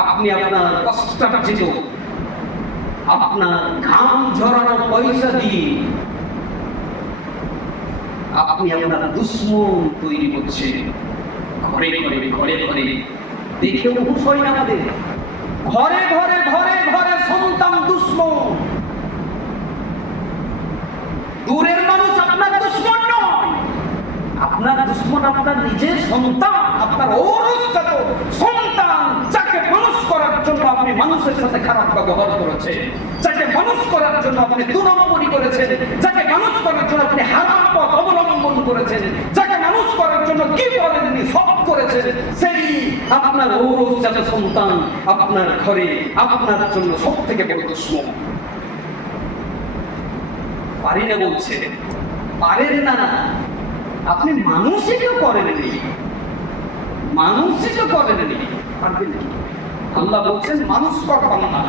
আপনি আপনার কষ্টার্জিত, আপনার ঘাম ঝরানো পয়সা দিয়ে আপনি আপনার দুশ্মন তৈরি করছেন। ঘরে ঘরে ঘরে ঘরে দেখে উঠুস হয় না আমাদের, ঘরে ঘরে ঘরে ঘরে সন্তান দুশ্মন। দূরের মানুষ আপনার দুশ্মন নয়, আপনার দুশ্মন আপনার নিজের সন্তান, আপনার ঔরসজাত সন্তান, যাকে মানুষ করার জন্য আপনি মানুষের সাথে খারাপ ব্যবহার করেছেন, যাকে মানুষ করার জন্য আপনি দুনম্বরী করেছেন, যাকে মানুষ করার জন্য আপনি হারাম পথ অবলম্বন করেছেন, যাকে মানুষ করার জন্য কি করেননি সব করেছেন, সেই আপনার ঔরসজাত সন্তান আপনার ঘরে আপনার জন্য সব থেকে বড় দুশ্মন। পারি না বলছে, পারেন না, আপনি মানুষই তো করেননি, মানুষই তো করেননি, পারবেন কি? আল্লাহ বলছেন মানুষ করবেন না,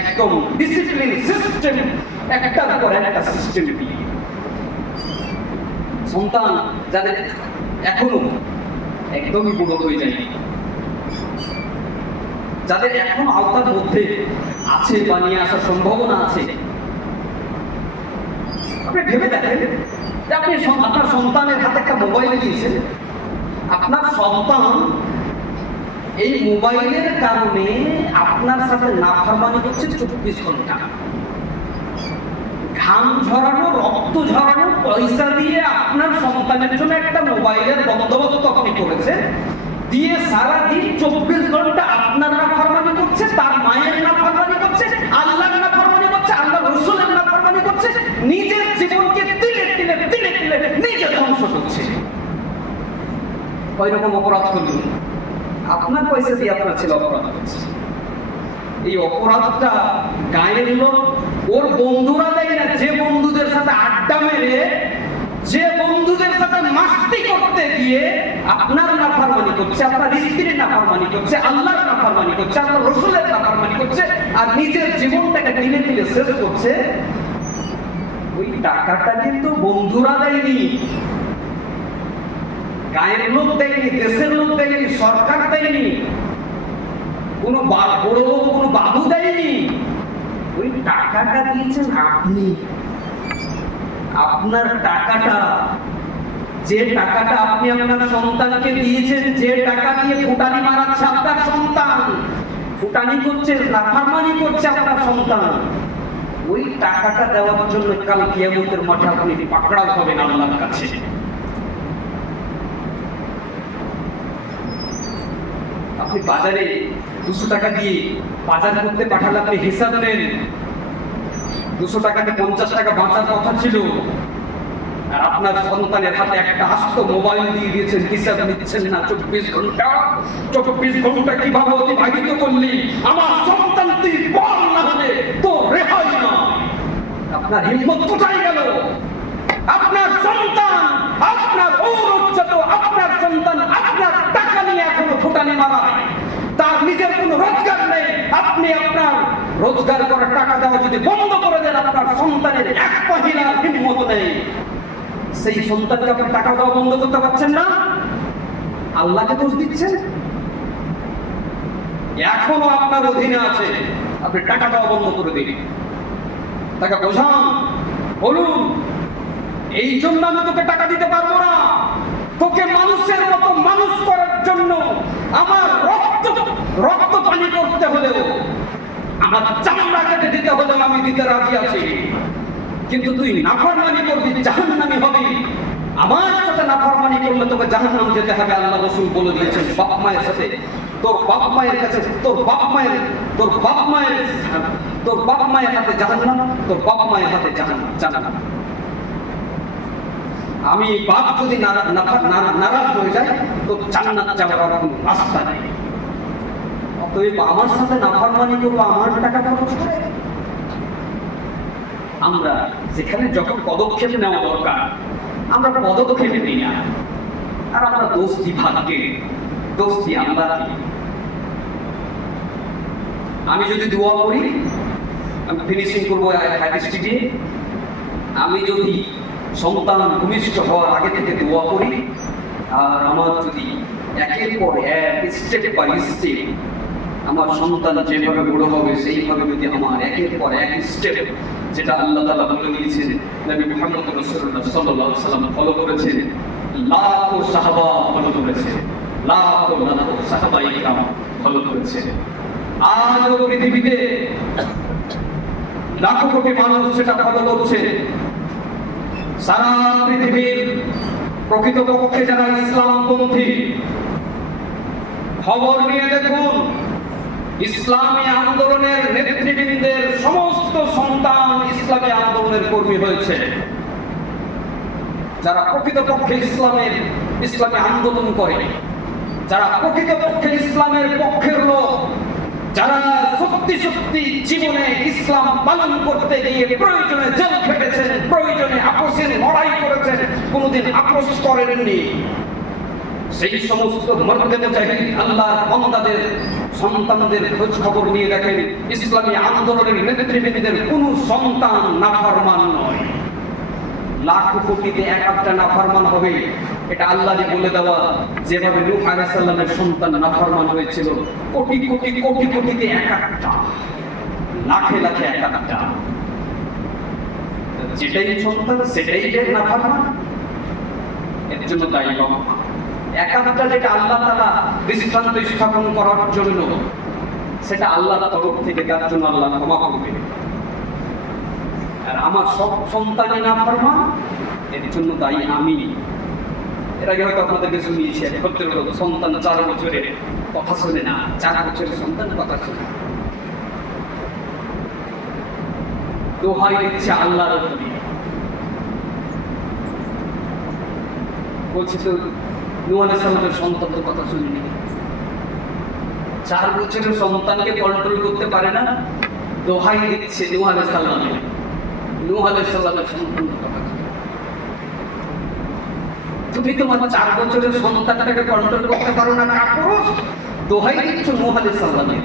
একদম ডিসিপ্লিন সিস্টেম, একটার পর একটা সিস্টেম দিয়ে। সন্তান যাদের এখনো একদমই বুড়ো হয়ে যায়নি, যাদের এখন আওতার মধ্যে আছে বা নিয়ে আসার সম্ভাবনা আছে, আপনি ভেবে দেখেন যে আপনি আপনার সন্তানের হাতে একটা মোবাইল দিয়েছেন, আপনার সন্তান এই মোবাইলের কারণে আপনার সাথে নাফরমানি করছে 24 ঘন্টা। ঘাম ঝরানো, রক্ত ঝরানো পয়সা দিয়ে আপনার সন্তানের জন্য একটা মোবাইলের বন্দোবস্ত আপনি করেছেন, দিয়ে সারাদিন 24 ঘন্টা আপনার নাফরমানি করছে, তার মায়ের নাফরমানি করছে, আল্লাহর নাফরমানি করছে, আল্লাহ রাসূলের নাফরমানি করছে, নিজের জীবনকে তিলে তিলে তিলে তিলে নিজে ধ্বংস করছে। কয় রকম অপরাধ করলেন? আপনার পয়সা দিয়ে আপনার ছেলে অপরাধ করছে। এই অপরাধটা গায়ের লোক, ওর বন্ধুরা দেয় না, যে বন্ধুদের সাথে আড্ডা মেরে, যে বন্ধুদের সাথে মাস্তি করতে গিয়ে আপনার নাফরমানি করছে, আপনার স্ত্রীর নাফরমানি করছে, আল্লাহর নাফরমানি করছে, আল্লাহ রাসূলের নাফরমানি করছে, আর নিজের জীবনটাকে দিনে দিনে শেষ করছে। ওই টাকাটা কিন্তু বন্ধুরা দেয়নি, গায়ের লোক দেয়নি, দেশের লোক দেয়নি, সরকার দেয়নি, কোনো বড় লোক, কোনো বাবু দেয়নি। ওই টাকাটা দিয়েছেন আপনি। আপনার টাকাটা, যে টাকাটা আপনি আপনার সন্তানকে দিয়েছেন, যে টাকা দিয়ে ফুটানি মারাচ্ছে আপনার সন্তান, ফুটানি করছে, নাফরমানি করছে আপনার সন্তান, ওই টাকাটা দেওয়ার জন্য কাল কিয়ামতের মাঠে আপনি পাকড়াও হবেন আল্লাহর কাছে। আপনি বাজারে 200 টাকা দিয়ে বাজার করতে পাঠালে আপনি হিসাব নেন, 200 টাকাতে 50 টাকা বাঁচার কথা ছিল, আর আপনার সন্তানের হাতে একটা আস্ত মোবাইল দিয়ে দিয়েছেন, হিসাব নিচ্ছেন না। 24 ঘন্টা কিভাবে অতিবাহিত করলি, আমার সন্তান তুই বল, না হলে তো রেহাই না। আপনার হিম্মত কোথায় গেল? আপনার সন্তান, আপনার ঔরজ্জাত আপনার সন্তান আপনার টাকা নিয়ে এখনো ফুটানি মারায়, তার নিজের কোনো রোজগার নেই। আপনি আপনার রোজগার করার টাকা দেওয়া যদি বন্ধ করে দেন, আপনার সন্তানের এক পয়সার হিম্মত নেই। সেই সন্তানকে আপনি টাকা দেওয়া বন্ধ করতে পারছেন না, আল্লাহকে দোষ দিচ্ছেন। এখনো আপনার অধীনে আছে, আপনি টাকা দেওয়া বন্ধ করে দিন, তাকে বোঝান, বলুন এই জন্য আমি তোকে টাকা দিতে পারবো না, তোকে মানুষের মতো মানুষ করার জন্য আমার রক্ত পানি করতে হলেও, আমার চামড়া কেটে দিতে হলেও আমি দিতে রাজি আছি, কিন্তু তুই নাফরমানি করবি, জাহান্নামী হবি। আমার সাথে নাফরমানি করলে তোকে জাহান্নাম যেতে হবে। আল্লাহ রাসূল বলে দিয়েছেন, বাপ মায়ের সাথে, তোর বাপ মায়ের কাছে, তোর বাপ মায়ের হাতে জাহান্নাম, তোর বাপ মায়ের হাতে জান্নাত। আমি বাপ যদি নারাজ হয়ে যায়, তো জান্নাত যাওয়ার কোনো রাস্তা নেই। অতএব আমার সাথে নাফরমানি করবো, আমার টাকা খরচ করে। আমরা যেখানে যখন পদক্ষেপ নেওয়া দরকার, আমরা পদক্ষেপ নিই না, আর আমরা দোষ দিই ভাগ্যে, দোষ দিই আল্লাহকে। আমি যদি দোয়া করি, আমি ফিনিশিং করবো হাদিসটি দিয়ে, আমি যদি সন্তান ভূমিষ্ঠ হওয়ার আগে থেকে দোয়া করি, আর আমার যদি একের পর এক স্টেপ বাই স্টেপ আমার সন্তান যেভাবে বড় হবে সেইভাবে যদি আমার একের পর এক স্টেপ যেটা আল্লাহ তাআলা বলে দিয়েছেন, নবী মুহাম্মদ রাসূলুল্লাহ সাল্লাল্লাহু আলাইহি ওয়াসাল্লাম ফলো করেছেন, লাখো সাহাবা ফলো করেছেন, লাখো লাখো সাহাবায়ে কিরাম ফলো করেছেন। আজও পৃথিবীতে লাখো কোটি মানুষ সেটা ফলো করছে। সারা পৃথিবীর প্রকৃতপক্ষে যারা ইসলামপন্থী, খবর নিয়ে দেখুন, ইসলামী আন্দোলনের নেতৃবৃন্দের সমস্ত সন্তান ইসলামী আন্দোলনের কর্মী হয়েছে। যারা প্রকৃতপক্ষে ইসলামী আন্দোলন করে, যারা প্রকৃতপক্ষে ইসলামের পক্ষের লোক, যারা সত্যি সত্যি জীবনে ইসলাম পালন করতে গিয়ে প্রয়োজনে জেল খেটেছেন, প্রয়োজনে আপোষের লড়াই করেছেন, কোনোদিন আপোষ করেননি, সেই সমস্ত মর্দে মুজাহিদ আল্লাহর বান্দাদের সন্তানদের খোঁজ খবর নিয়ে দেখেন, ইসলামী আন্দোলনের নেতৃবৃন্দের কোনো সন্তান নাফরমান নয়। লাখো কোটিতে এক একটা নাফরমান হবে, এটা আল্লাহরই বলে দেওয়া। যেভাবে নূহ আলাইহিস সালামের সন্তান নাফরমান হয়েছিল, কোটি কোটি কোটি কোটিতে এক একটা, লাখে লাখে এক একটা, যেটাই সন্তান সেটাই নাফরমান। এর জন্য দায়ী বাবা মা। একাত্তরটা যেটা আল্লাহ তাআলা দৃষ্টান্ত স্থাপন করার জন্য, সেটা আল্লাহর তরফ থেকে, তার জন্য আল্লাহ ক্ষমা করবে। আর আমার সব সন্তানই নাফরমান, এর জন্য দায়ী আমি। এর আগে হয়তো আপনাদেরকে শুনিয়েছি, এক ভদ্রলোক সন্তান 4 বছরের কথা শোনে না, 4 বছরের সন্তান কথা শোনে, দোহাই দিচ্ছে আল্লাহর উপরে, বলছি তো নূহ আলাইহিস সালামের সন্তান তো কথা শুনিনি। 4 বছরের সন্তানকে কন্ট্রোল করতে পারে না, দোহাই দিচ্ছে নূহ আলাইহিস সালামের। নূহ আলাইহিস সালামের সন্তান কথা, তুমি তোমার 4 বছরের সন্তানটাকে কন্ট্রোল করতে পারো না, কাপুরুষ, দোহাই দিচ্ছ নূহ আলাইহিস সালামের।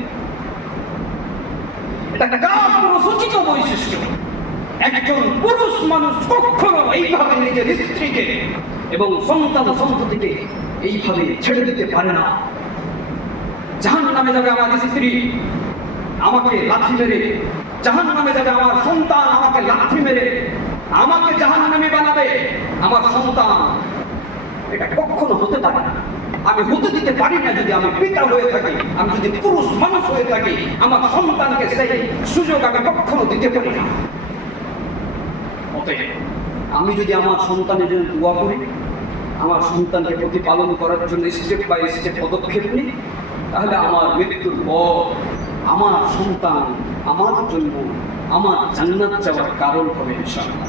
এটা কাপুরুষোচিত বৈশিষ্ট্য। একজন পুরুষ মানুষ কখনো এইভাবে নিজের স্ত্রীকে এবং সন্তান সন্ততিকে এইভাবে ছেড়ে দিতে পারে না। জাহান্নামে যাবে আমার স্ত্রী আমাকে লাথি মেরে, জাহান্নামে যাবে আমার সন্তান আমাকে লাথি মেরে, আমাকে জাহান্নামী বানাবে আমার সন্তান। এটা কখনো হতে পারে না, আমি হতে দিতে পারি না। যদি আমি পিতা হয়ে থাকি, আমি যদি পুরুষ মানুষ হয়ে থাকি, আমার সন্তানকে সেই সুযোগ আমি কখনো দিতে পারি না। আমি যদি আমার সন্তানের জন্য দোয়া করি, আমার সন্তানকে প্রতিপালন করার জন্য স্টেপ বাই স্টেপ পদক্ষেপ নিই, তাহলে আমার মৃত্যুর পর আমার সন্তান আমার জন্য আমার জান্নাত যাওয়ার কারণ হবে ইনশাআল্লাহ।